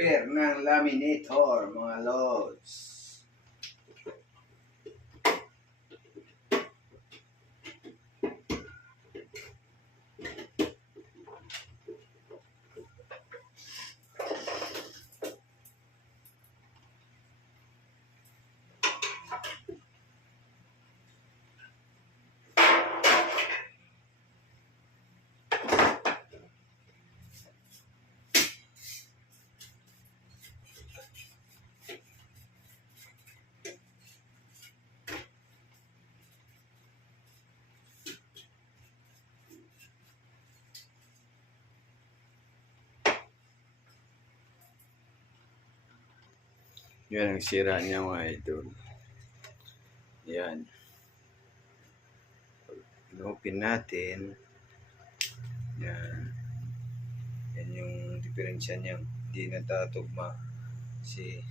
repair ng laminator, mga lods. Yan ang sira niya mga idol. Yan. Inopen natin. Yan. Yan yung diferensya niya. Hindi natatugma. Kasi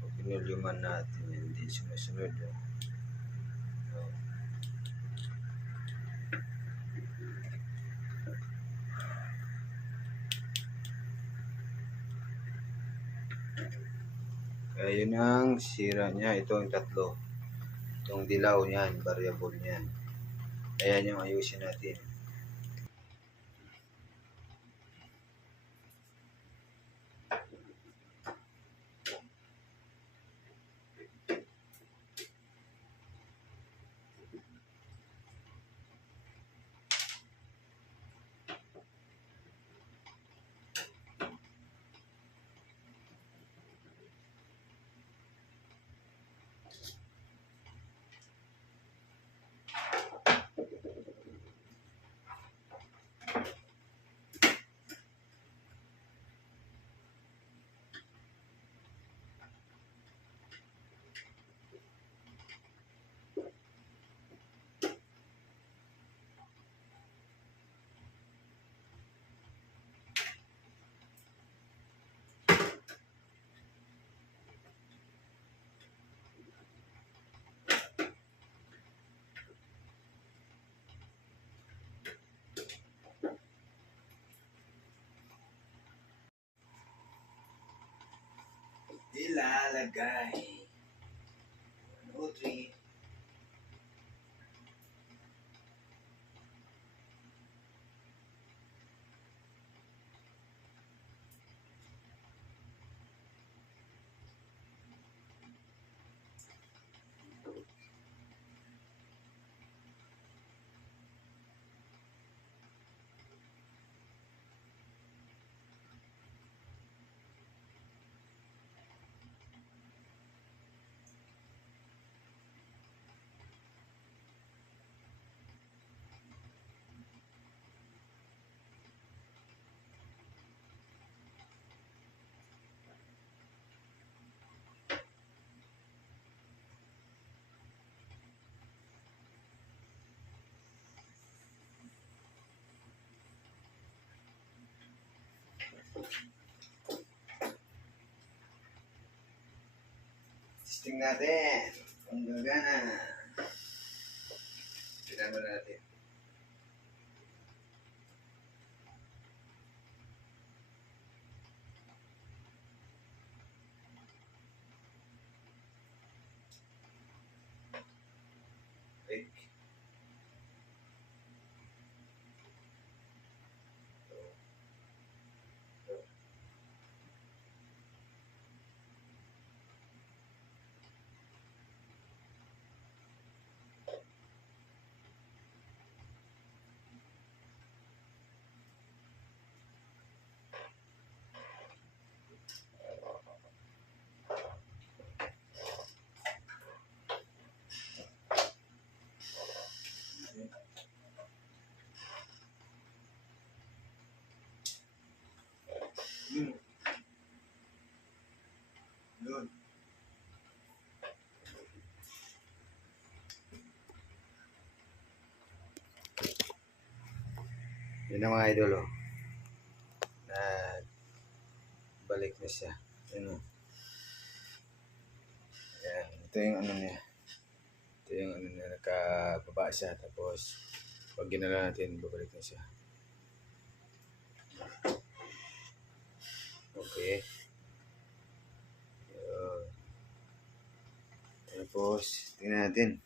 pag pinulyuman natin, hindi sumusunod. Oh. Kaya yun ang sira niya. Ito ang tatlo. Itong dilaw niyan, variable niyan. Ayan yung ayusin natin. Ilalagay. 1, natin. Kung gagana. Tignan mo natin. Yun ang mga idol, oh. Na balik na siya. Yun, oh. Ayan. Ito yung ano niya. Ito yung ano niya. Nakababa siya. Tapos, pag ginala natin, babalik na siya. Okay. Yun. Tapos, tingnan natin.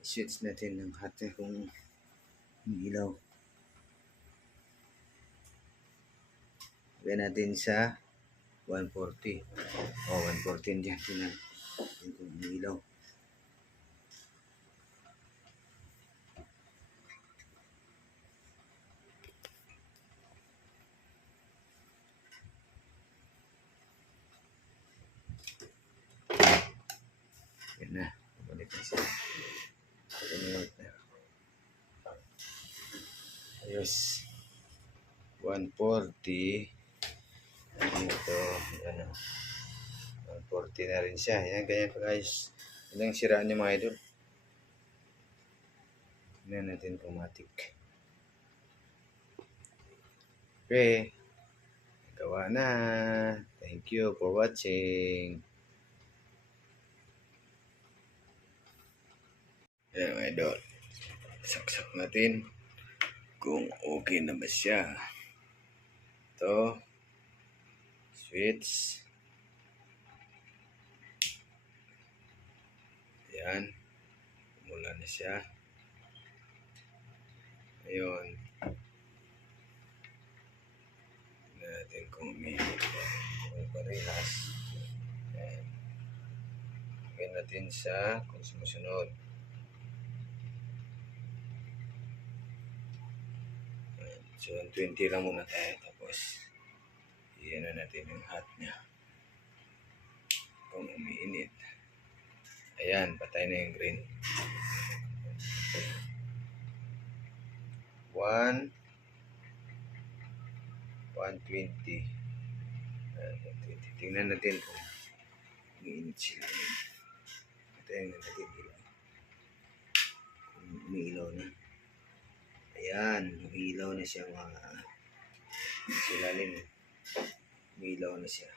I-switch natin ng hot kung may ilaw. Lagyan natin sa 140. O, oh, 140 dyan. Kung may ilaw. Yan na. Balik na siya. Ayos. 140. Dito. Ano. 140 na rin siya. Yan, ganyan pag ayos. Yan ang siraan niya mga idol. Tingnan natin automatic. Okay. Gawa na. Thank you for watching. Ayan mga idol. Saksak natin kung okay na ba siya. Ito. Switch. Ayan. Mula na siya. Ayun. Tignan natin kung may kung parehas. Ayan. Lagyan natin sa kung sumusunod. So, 20 lang muna tayo. Tapos, iyan na natin yung hot niya. Kung umiinit. Ayan, patay na yung green. 1 120 Ayan, 120. Tingnan natin kung umiinit sila. Patayin na natin. Kung umiilaw na. Ayan, umiilaw na siya mga silalim. Umiilaw na siya.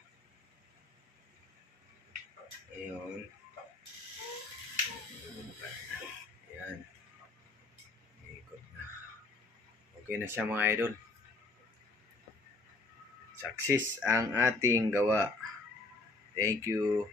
Ayun. Ayan. Ikot na. Okay na siya mga idol. Success ang ating gawa. Thank you.